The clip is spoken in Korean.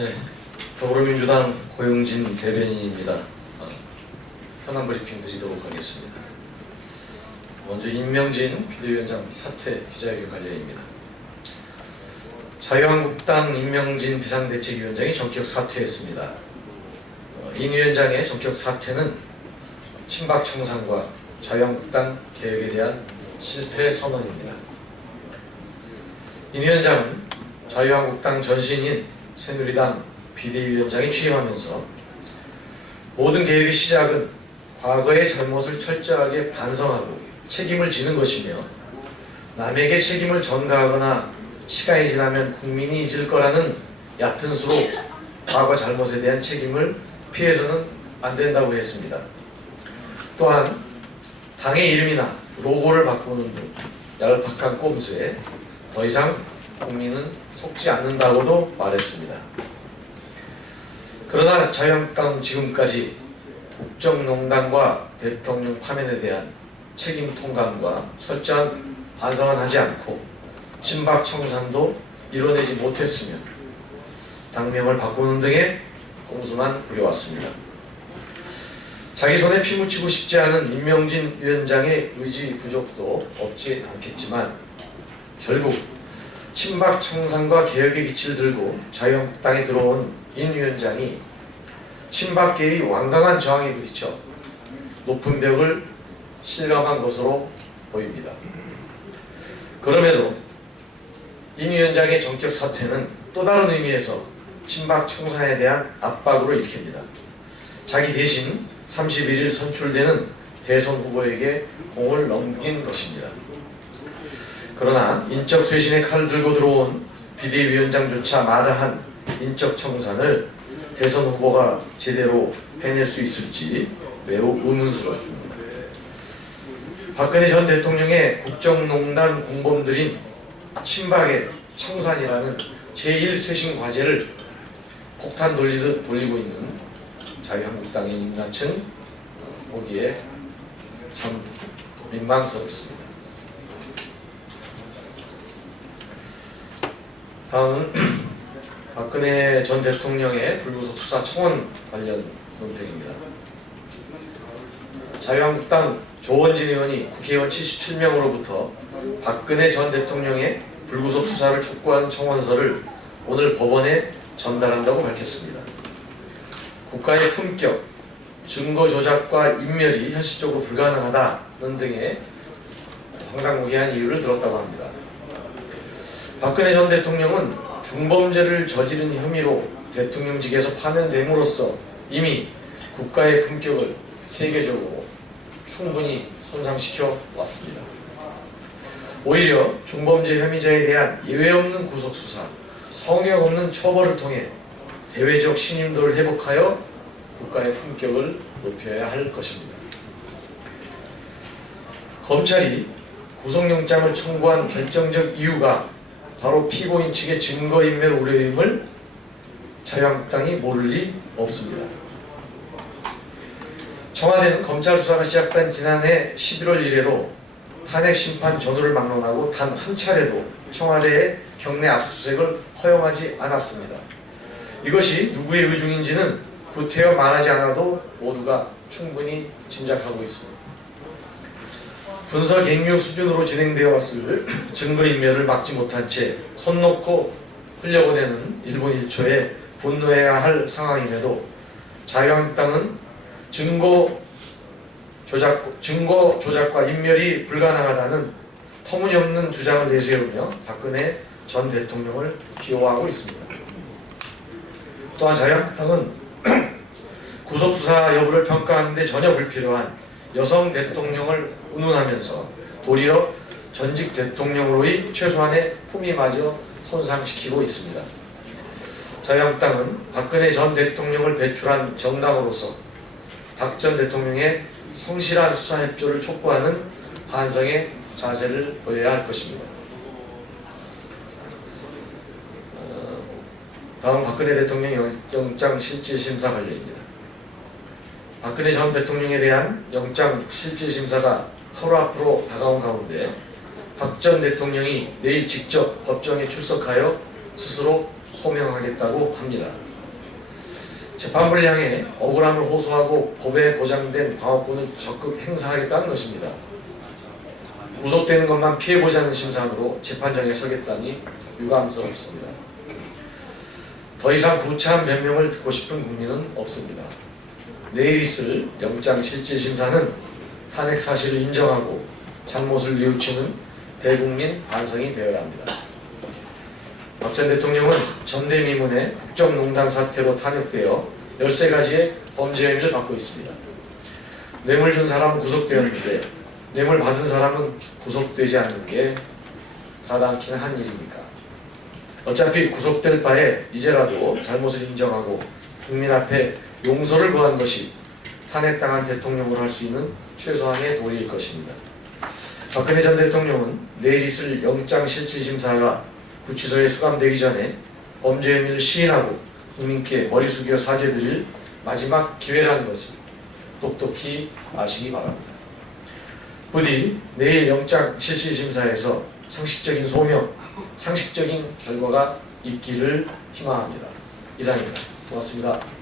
네, 더불어민주당 고용진 대변인입니다. 현안 브리핑 드리도록 하겠습니다. 먼저 임명진 비대위원장 사퇴 기자회견 관련입니다. 자유한국당 임명진 비상대책위원장이 전격 사퇴했습니다. 임 위원장의 전격 사퇴는 친박 청산과 자유한국당 개혁에 대한 실패 선언입니다. 임 위원장은 자유한국당 전신인 새누리당 비대위원장이 취임하면서 모든 개혁의 시작은 과거의 잘못을 철저하게 반성하고 책임을 지는 것이며 남에게 책임을 전가하거나 시간이 지나면 국민이 잊을 거라는 얕은 수로 과거 잘못에 대한 책임을 피해서는 안 된다고 했습니다. 또한 당의 이름이나 로고를 바꾸는 등 얄팍한 꼼수에 더 이상 국민은 속지 않는다고도 말했습니다. 그러나 자유한국당은 지금까지 국정농단과 대통령 파면에 대한 책임 통감과 철저한 반성은 하지 않고 친박 청산도 이뤄내지 못했으며 당명을 바꾸는 등의 꼼수만 부려왔습니다. 자기 손에 피 묻히고 싶지 않은 임명진 위원장의 의지 부족도 없지 않겠지만 결국 친박 청산과 개혁의 기치를 들고 자유한국당에 들어온 임 위원장이 친박계의 완강한 저항에 부딪혀 높은 벽을 실감한 것으로 보입니다. 그럼에도 임 위원장의 전격 사퇴는 또 다른 의미에서 친박 청산에 대한 압박으로 읽힙니다. 자기 대신 31일 선출되는 대선 후보에게 공을 넘긴 것입니다. 그러나 인적 쇄신의 칼을 들고 들어온 비대위원장조차 마다한 인적 청산을 대선 후보가 제대로 해낼 수 있을지 매우 의문스럽습니다. 박근혜 전 대통령의 국정농단 공범들인 친박의 청산이라는 제1쇄신 과제를 폭탄 돌리듯 돌리고 있는 자유한국당의 인사층 보기에 참 민망스럽습니다. 다음은 박근혜 전 대통령의 불구속 수사 청원 관련 논평입니다. 자유한국당 조원진 의원이 국회의원 77명으로부터 박근혜 전 대통령의 불구속 수사를 촉구하는 청원서를 오늘 법원에 전달한다고 밝혔습니다. 국가의 품격, 증거 조작과 인멸이 현실적으로 불가능하다는 등의 황당무계한 이유를 들었다고 합니다. 박근혜 전 대통령은 중범죄를 저지른 혐의로 대통령직에서 파면됨으로써 이미 국가의 품격을 세계적으로 충분히 손상시켜 왔습니다. 오히려 중범죄 혐의자에 대한 예외 없는 구속수사, 성역 없는 처벌을 통해 대외적 신임도를 회복하여 국가의 품격을 높여야 할 것입니다. 검찰이 구속영장을 청구한 결정적 이유가 바로 피고인 측의 증거인멸 우려임을 자유한국당이 모를 리 없습니다. 청와대는 검찰 수사가 시작된 지난해 11월 이래로 탄핵 심판 전후를 막론하고 단 한 차례도 청와대의 경내 압수수색을 허용하지 않았습니다. 이것이 누구의 의중인지는 구태여 말하지 않아도 모두가 충분히 짐작하고 있습니다. 분서 갱료 수준으로 진행되어 왔을 증거인멸을 막지 못한 채 손 놓고 흘려보내는 일본 일초에 분노해야 할 상황임에도 자유한국당은 증거 조작과 인멸이 불가능하다는 터무니없는 주장을 내세우며 박근혜 전 대통령을 비호하고 있습니다. 또한 자유한국당은 구속수사 여부를 평가하는 데 전혀 불필요한 여성 대통령을 운운하면서 도리어 전직 대통령으로의 최소한의 품위마저 손상시키고 있습니다. 자유한국당은 박근혜 전 대통령을 배출한 정당으로서 박 전 대통령의 성실한 수사 협조를 촉구하는 반성의 자세를 보여야 할 것입니다. 다음 박근혜 대통령 영장실질심사 관련입니다. 박근혜 전 대통령에 대한 영장실질심사가 하루 앞으로 다가온 가운데 박 전 대통령이 내일 직접 법정에 출석하여 스스로 소명하겠다고 합니다. 재판부를 향해 억울함을 호소하고 법에 보장된 방어권을 적극 행사하겠다는 것입니다. 구속되는 것만 피해보지 않는 심산으로 재판장에 서겠다니 유감스럽습니다. 더 이상 구차한 변명을 듣고 싶은 국민은 없습니다. 내일 있을 영장실질심사는 탄핵 사실을 인정하고 잘못을 뉘우치는 대국민 반성이 되어야 합니다. 박 전 대통령은 전대미문의 국정농단 사태로 탄핵되어 13가지의 범죄 혐의를 받고 있습니다. 뇌물 준 사람은 구속되었는데 뇌물 받은 사람은 구속되지 않는 게 가당키는 한 일입니까? 어차피 구속될 바에 이제라도 잘못을 인정하고 국민 앞에 용서를 구한 것이 탄핵당한 대통령으로 할 수 있는 최소한의 도리일 것입니다. 박근혜 전 대통령은 내일 있을 영장실질심사가 구치소에 수감되기 전에 범죄 혐의를 시인하고 국민께 머리 숙여 사죄드릴 마지막 기회라는 것을 똑똑히 아시기 바랍니다. 부디 내일 영장실질심사에서 상식적인 소명, 상식적인 결과가 있기를 희망합니다. 이상입니다. 고맙습니다.